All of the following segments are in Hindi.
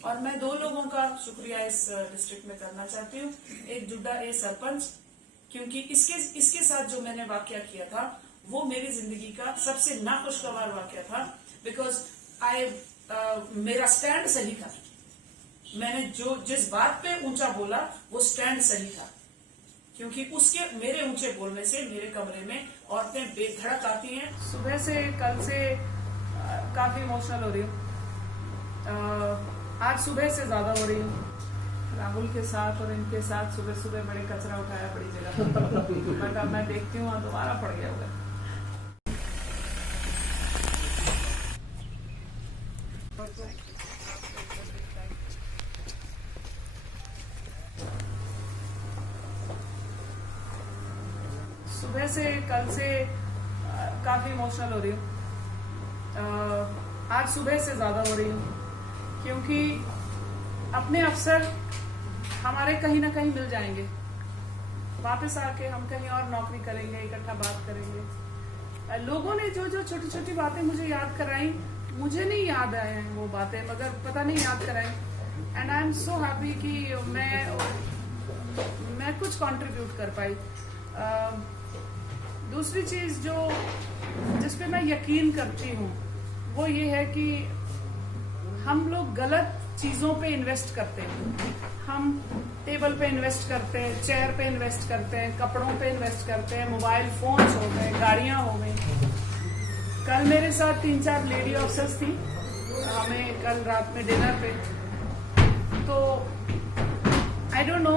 और मैं दो लोगों का शुक्रिया इस डिस्ट्रिक्ट में करना चाहती हूँ। एक जुड्डा ए सरपंच, क्योंकि इसके साथ जो मैंने वाकया किया था वो मेरी जिंदगी का सबसे नाखुशगवार वाकया था। बिकॉज मेरा स्टैंड सही था। मैंने जिस बात पे ऊंचा बोला वो स्टैंड सही था, क्योंकि उसके मेरे ऊंचे बोलने से मेरे कमरे में औरतें बेधड़क आती हैं। सुबह से कल से काफी इमोशनल हो रही हूँ। आज सुबह से ज्यादा हो रही हूँ। राहुल के साथ और इनके साथ सुबह सुबह बड़े कचरा उठाया बड़ी जगह बट अब मैं देखती हूँ दोबारा पड़ गया होगा। सुबह से कल से काफी इमोशनल हो रही हूँ। आज सुबह से ज्यादा हो रही हूँ, क्योंकि अपने अफसर हमारे कहीं ना कहीं मिल जाएंगे। वापस आके हम कहीं और नौकरी करेंगे, इकट्ठा बात करेंगे। लोगों ने जो जो छोटी छोटी बातें मुझे याद कराई, मुझे नहीं याद आए हैं वो बातें, मगर पता नहीं याद कराई। And I am so happy कि मैं कुछ कंट्रीब्यूट कर पाई। दूसरी चीज जिसपे मैं यकीन करती हूँ वो ये है कि हम लोग गलत चीजों पे इन्वेस्ट करते हैं। हम टेबल पे इन्वेस्ट करते हैं, चेयर पे इन्वेस्ट करते हैं, कपड़ों पे इन्वेस्ट करते हैं, मोबाइल फोन्स हो गए, गाड़ियां हो गई। कल मेरे साथ 3-4 लेडी ऑफिसर्स थी हमें कल रात में डिनर पे। तो I don't know,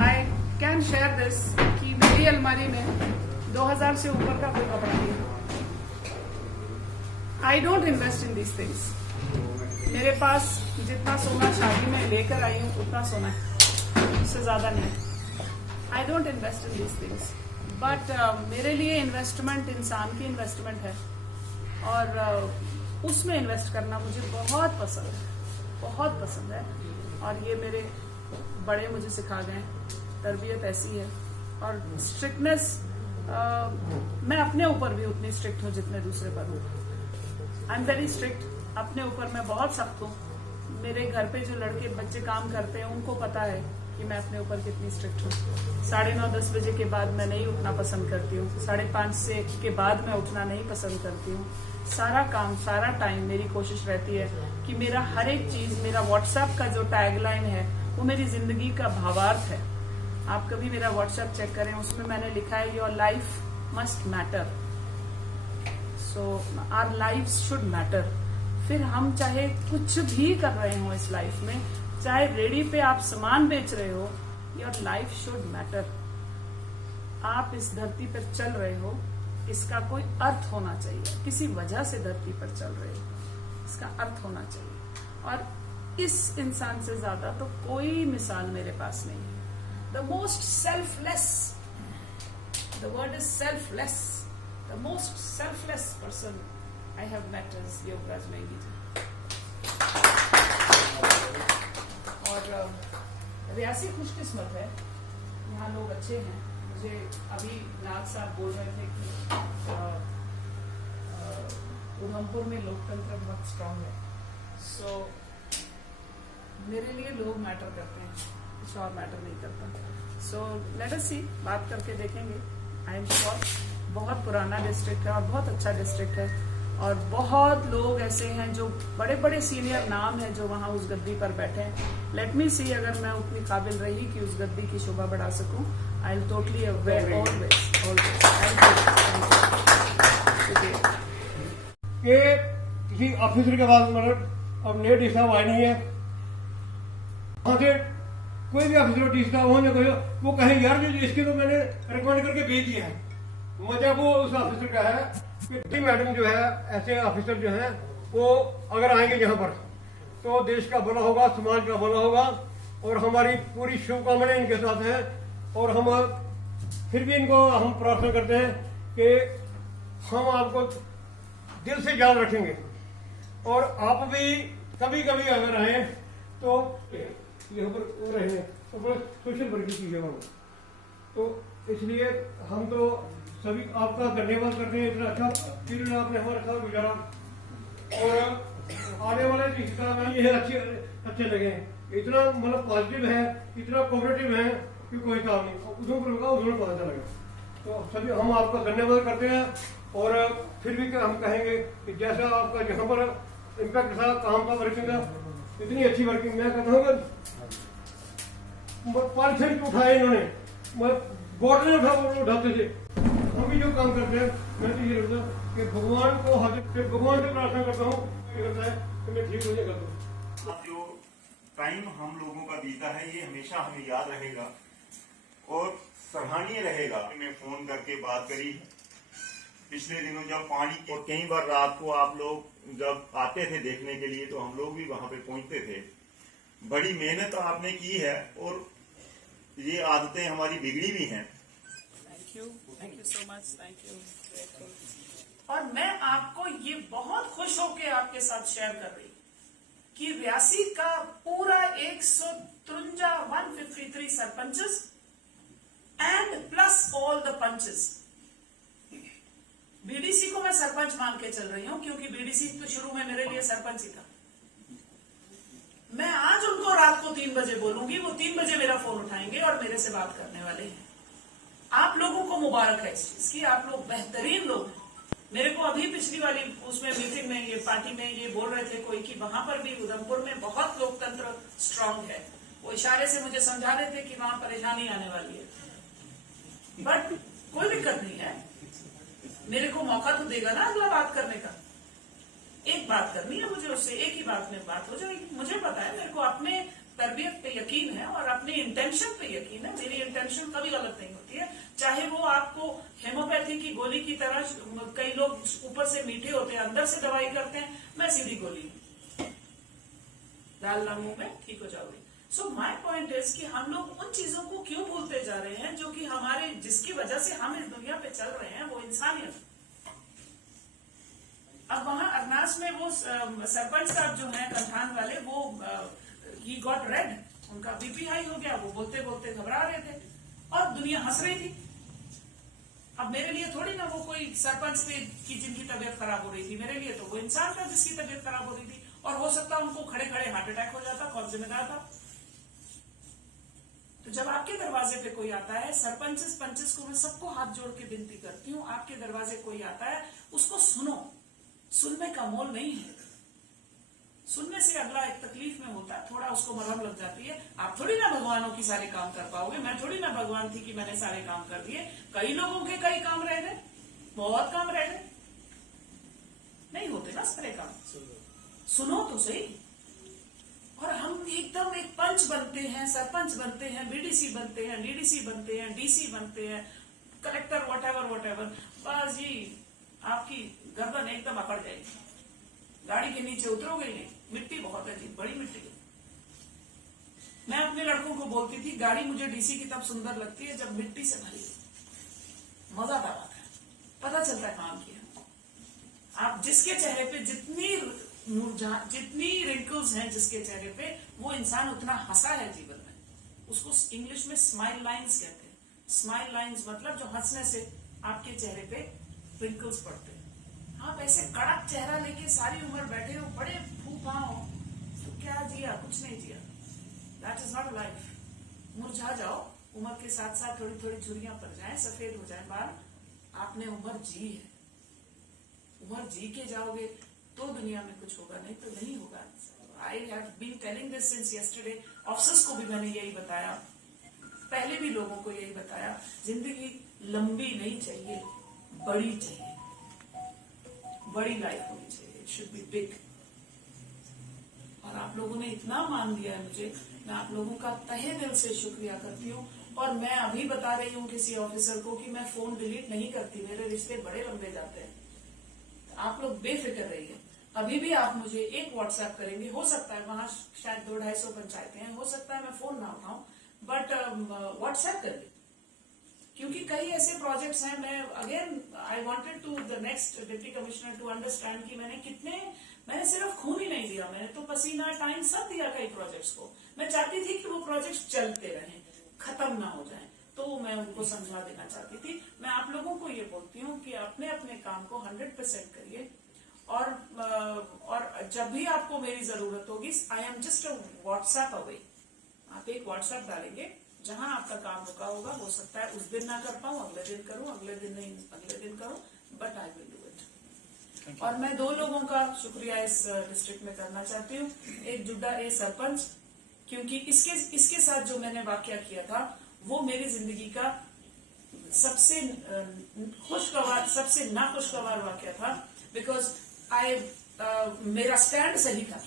I can share this कि मेरी अलमारी में 2000 से ऊपर का कोई कपड़ा नहीं है। I don't invest in these things. मेरे पास जितना सोना शादी में लेकर आई हूँ उतना सोना है, उससे ज्यादा नहीं। I don't invest in these things, but मेरे लिए इन्वेस्टमेंट इंसान की इन्वेस्टमेंट है, और उसमें इन्वेस्ट करना मुझे बहुत पसंद है, बहुत पसंद है। और ये मेरे बड़े मुझे सिखा गए, तरबियत ऐसी है। और स्ट्रिक्टनेस, मैं अपने ऊपर भी उतनी स्ट्रिक्ट हूँ जितने दूसरे पर हूँ। I am very strict. अपने ऊपर मैं बहुत सख्त हूँ। मेरे घर पे जो लड़के बच्चे काम करते हैं उनको पता है कि मैं अपने ऊपर कितनी स्ट्रिक्ट हूँ। 9:30-10 बजे के बाद मैं नहीं उठना पसंद करती हूँ। 5:30 से के बाद मैं उठना नहीं पसंद करती हूँ। सारा काम, सारा टाइम मेरी कोशिश रहती है कि मेरा हर एक चीज, मेरा व्हाट्सएप का जो टैगलाइन है वो मेरी जिंदगी का भावार्थ है। आप कभी मेरा व्हाट्सएप चेक करें, उसमें मैंने लिखा है your life must matter, so our life should matter. फिर हम चाहे कुछ भी कर रहे हो इस लाइफ में, चाहे रेडी पे आप सामान बेच रहे हो, योर लाइफ शुड मैटर। आप इस धरती पर चल रहे हो, इसका कोई अर्थ होना चाहिए। किसी वजह से धरती पर चल रहे हो, इसका अर्थ होना चाहिए। और इस इंसान से ज्यादा तो कोई मिसाल मेरे पास नहीं है। The most selfless, the word is selfless, the most selfless person I have met is Yogaraj Mahingi ji. और रियासी खुशकिस्मत है, यहाँ लोग अच्छे हैं। मुझे अभी नाग साहब बोल रहे थे कि उधमपुर में लोकतंत्र बहुत स्ट्रांग है। सो मेरे लिए लोग मैटर करते हैं, कुछ और मैटर नहीं करता। सो लेट अस सी, बात करके देखेंगे। आई एम श्योर बहुत पुराना डिस्ट्रिक्ट है और बहुत अच्छा डिस्ट्रिक्ट है, और बहुत लोग ऐसे हैं जो बड़े बड़े सीनियर नाम है जो वहाँ उस गद्दी पर बैठे हैं। लेट मी सी, अगर मैं उतनी काबिल रही कि उस गद्दी की शोभा बढ़ा सकूं, I will totally aware always. किसी ऑफिसर के बाद मतलब अब नए डी साहब आए नहीं है, वहाँ से कोई भी ऑफिसर डी साहब हो, वो कहे यार जो इसके तो मैंने रिकमेंड करके भेज दिया है। मजा वो उस ऑफिसर का है कि मैडम जो है, ऐसे ऑफिसर जो है वो अगर आएंगे यहाँ पर तो देश का भला होगा, समाज का भला होगा, और हमारी पूरी शुभकामनाएं इनके साथ है। और हम फिर भी इनको हम प्रार्थना करते हैं कि हम आपको दिल से याद रखेंगे, और आप भी कभी कभी अगर आए तो यहाँ पर वो रहे तो बड़ा सोशल वर्क की चीज है। तो इसलिए हम तो सभी आपका धन्यवाद करते हैं, इतना अच्छा पीरियड आपने हमारे साथ गुजारा। और आने वाले रिश्ता में ये अच्छे लगे, इतना मतलब पॉजिटिव है, इतना कोऑपरेटिव है कि कोई काम नहीं। उधर का उधर पता चलेगा। तो सभी हम आपका धन्यवाद करते हैं, और फिर भी हम कहेंगे कि जैसा आपका यहाँ पर इम्पैक्ट था काम का, वर्किंग का, इतनी अच्छी वर्किंग मैं कहता हूँ कि पॉलिथिन उठाए इन्होंने, बोर्ड नहीं उठाते थे। हम भी जो काम करते हैं, मैं तो ये रहता कि भगवान से प्रार्थना करता हूँ कि मैं ठीक हो जाएगा। जो टाइम हम लोगों का बीता है ये हमेशा हमें याद रहेगा और सराहनीय रहेगा। मैं फोन करके बात करी पिछले दिनों जब पानी के, और कई बार रात को आप लोग जब आते थे देखने के लिए तो हम लोग भी वहां पे पहुंचते थे। बड़ी मेहनत आपने की है और ये आदतें हमारी बिगड़ी भी हैं। Thank you so much, thank you. और मैं आपको ये बहुत खुश होकर आपके साथ शेयर कर रही कि रियासी का पूरा 153 sarpanches and plus all the panches, BDC को मैं सरपंच मान के चल रही हूं क्योंकि बीडीसी तो शुरू में मेरे लिए सरपंच ही था। मैं आज उनको रात को 3 बजे बोलूंगी, वो 3 बजे मेरा फोन उठाएंगे और मेरे से बात करने वाले हैं। आप लोगों को मुबारक है इस चीज की, आप लोग बेहतरीन लोग हैं। मेरे को अभी पिछली वाली उसमें मीटिंग में, ये पार्टी में ये बोल रहे थे कोई कि वहां पर भी उधमपुर में बहुत लोकतंत्र स्ट्रांग है। वो इशारे से मुझे समझा रहे थे कि वहां परेशानी आने वाली है, बट कोई दिक्कत नहीं है। मेरे को मौका तो देगा ना अगला बात करने का। एक बात करनी है मुझे उससे, एक ही बात में बात हो जाएगी। मुझे पता है, मेरे को अपने तरबियत पे यकीन है और अपने इंटेंशन पे यकीन है। मेरी इंटेंशन कभी गलत नहीं होती है, चाहे वो आपको हेमोपैथी की गोली की तरह, कई लोग ऊपर से मीठे होते हैं अंदर से दवाई करते हैं, मैं सीधी गोली डालना मुंह में, ठीक हो जाओगे। सो माय पॉइंट इज कि हम लोग उन चीजों को क्यों भूलते जा रहे हैं जो कि हमारे, जिसकी वजह से हम इस दुनिया पे चल रहे हैं, वो इंसानियत। अब वहां अरनास में वो सरपंच साहब जो हैं कंठान वाले, वो ही गॉट रेड, उनका बीपी हाई हो गया। वो बोलते बोलते घबरा रहे थे और दुनिया हंस रही थी। अब मेरे लिए थोड़ी ना वो कोई सरपंच थे कि जिनकी तबीयत खराब हो रही थी, मेरे लिए तो वो इंसान था जिसकी तबीयत खराब हो रही थी, और हो सकता उनको खड़े खड़े हार्ट अटैक हो जाता। कौन जिम्मेदार था? तो जब आपके दरवाजे पे कोई आता है, सरपंचेस पंचेस को मैं सबको हाथ जोड़ के विनती करती हूँ, आपके दरवाजे कोई आता है उसको सुनो। सुनने का मोल नहीं है, सुनने से अगला एक तकलीफ में होता है, थोड़ा उसको मरहम लग जाती है। आप थोड़ी ना भगवानों की सारे काम कर पाओगे, मैं थोड़ी ना भगवान थी कि मैंने सारे काम कर दिए। कई लोगों के कई काम रह गए, बहुत काम रह गए, नहीं होते ना सारे काम। सुनो तो सही। और हम एकदम एक पंच बनते हैं, सरपंच बनते हैं, बीडीसी बनते हैं, डीडीसी बनते हैं, डीसी बनते हैं, कलेक्टर, वॉटेवर। बस जी आपकी गर्दन एकदम अकड़ जाएगी, गाड़ी के नीचे उतरोगे नहीं। मिट्टी बहुत है जी, बड़ी मिट्टी है। मैं अपने लड़कों को बोलती थी गाड़ी मुझे डीसी की तब सुंदर लगती है जब मिट्टी से भरी हो, मजा आता है, पता चलता है काम किया। आप जिसके चेहरे पे जितनी रिंकल्स हैं जिसके चेहरे पे, वो इंसान उतना हंसा है जीवन में। उसको इंग्लिश में स्माइल लाइन्स कहते हैं। स्माइल लाइन्स मतलब जो हंसने से आपके चेहरे पे रिंकल्स पड़ते हैं। आप ऐसे कड़क चेहरा लेके सारी उम्र बैठे हो, बड़े फूफा हो, तो क्या जिया? कुछ नहीं जिया। That is not life. मुरझा जाओ, उम्र के साथ साथ थोड़ी थोड़ी झुर्रियां पड़ जाए, सफेद हो जाए बाल, आपने उम्र जी है। उम्र जी के जाओगे तो दुनिया में कुछ होगा, नहीं तो नहीं होगा। I have been telling this since yesterday. Officers को भी मैंने यही बताया, पहले भी लोगों को यही बताया, जिंदगी लंबी नहीं चाहिए, बड़ी चाहिए, बड़ी लाइफ होनी चाहिए। It should be big. और आप लोगों ने इतना मान दिया है मुझे, मैं आप लोगों का तहे दिल से शुक्रिया करती हूँ। और मैं अभी बता रही हूँ किसी ऑफिसर को कि मैं फोन डिलीट नहीं करती, मेरे रिश्ते बड़े लंबे जाते हैं। आप लोग बेफिक्र रहिए। अभी भी आप मुझे एक व्हाट्सएप करेंगे, हो सकता है वहां शायद 200-250 पंचायतें हैं, हो सकता है मैं फोन ना उठाऊं, बट व्हाट्सएप करिए, क्योंकि कई ऐसे प्रोजेक्ट्स हैं। मैं again I wanted to the next deputy commissioner to understand कि मैंने सिर्फ खून ही नहीं दिया, मैंने तो पसीना टाइम सब दिया कई प्रोजेक्ट्स को। मैं चाहती थी कि वो प्रोजेक्ट्स चलते रहें, खत्म ना हो जाए, तो मैं उनको समझा देना चाहती थी। मैं आप लोगों को ये बोलती हूँ कि अपने अपने काम को 100% करिए और जब भी आपको मेरी जरूरत होगी, I am just a WhatsApp away. आप एक व्हाट्सएप डालेंगे, जहां आपका काम रुका होगा, हो सकता है उस दिन ना कर पाऊं, अगले दिन करूं, अगले दिन नहीं, अगले दिन करूं, but I will do it. और मैं 2 लोगों का शुक्रिया इस डिस्ट्रिक्ट में करना चाहती हूँ। एक जुड्डा ए सरपंच, क्योंकि इसके साथ जो मैंने वाकया किया था वो मेरी जिंदगी का सबसे खुशगवार, सबसे नाखुशगवार वाकया था। बिकॉज मेरा स्टैंड सही था।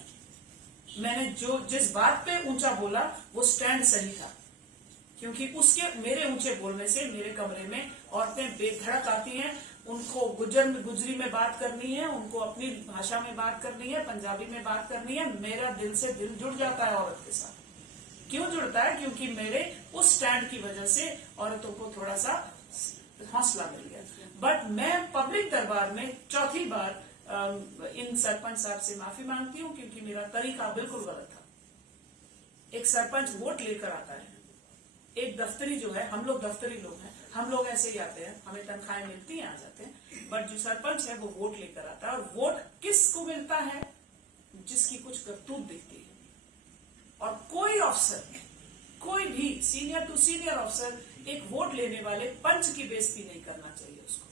मैंने जिस बात पे ऊंचा बोला वो स्टैंड सही था, क्योंकि उसके मेरे ऊंचे बोलने से मेरे कमरे में औरतें बेधड़क आती हैं। उनको गुजरी में बात करनी है, उनको अपनी भाषा में बात करनी है, पंजाबी में बात करनी है। मेरा दिल से दिल जुड़ जाता है औरत के साथ। क्यों जुड़ता है? क्योंकि मेरे उस स्टैंड की वजह से औरतों को थोड़ा सा हौसला मिल गया। बट मैं पब्लिक दरबार में चौथी बार इन सरपंच साहब से माफी मांगती हूँ, क्योंकि मेरा तरीका बिल्कुल गलत था। एक सरपंच वोट लेकर आता है, एक दफ्तरी जो है, हम लोग दफ्तरी लोग हैं, हम लोग ऐसे ही आते हैं, हमें तनख्वाहें मिलती हैं, आ जाते हैं। बट जो सरपंच है वो वोट लेकर आता है, और वोट किसको मिलता है? जिसकी कुछ करतूत दिखती है। और कोई अफसर, कोई भी सीनियर टू सीनियर अफसर एक वोट लेने वाले पंच की बेइज्जती नहीं करना चाहिए उसको।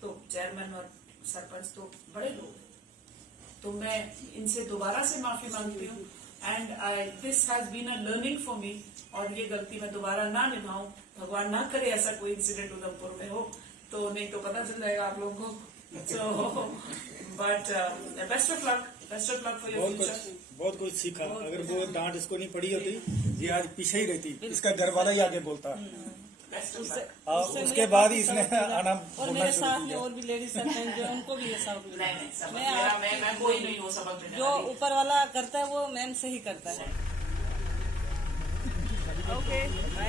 तो चेयरमैन और सरपंच तो बड़े लोग हैं। तो मैं इनसे दोबारा से माफी मांगती हूँ। And this has been a learning for me, और ये गलती मैं दोबारा ना निभाऊं। भगवान ना करे ऐसा कोई इंसिडेंट उधमपुर में हो, तो नहीं तो पता चल जाएगा आप लोगों को। So but best of luck for your future. बहुत कुछ सीखा। अगर वो डांट इसको नहीं पड़ी होती, ये आज पीछे ही रहती। इसका घर वाला ही आगे बोलता। उसके बाद ही इसने आना। और मेरे साथ में और भी लेडीज सरपंच जो है, उनको भी ये सबक मिला। मैं कोई नहीं हो सबक देने जो ऊपर वाला करता है वो मैम से ही करता है। Okay,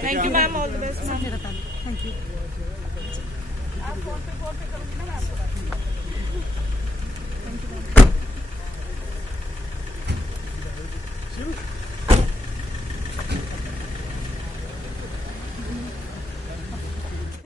thank you ma'am, all the best. आप फोन पे करूंगी ना मैं आपको।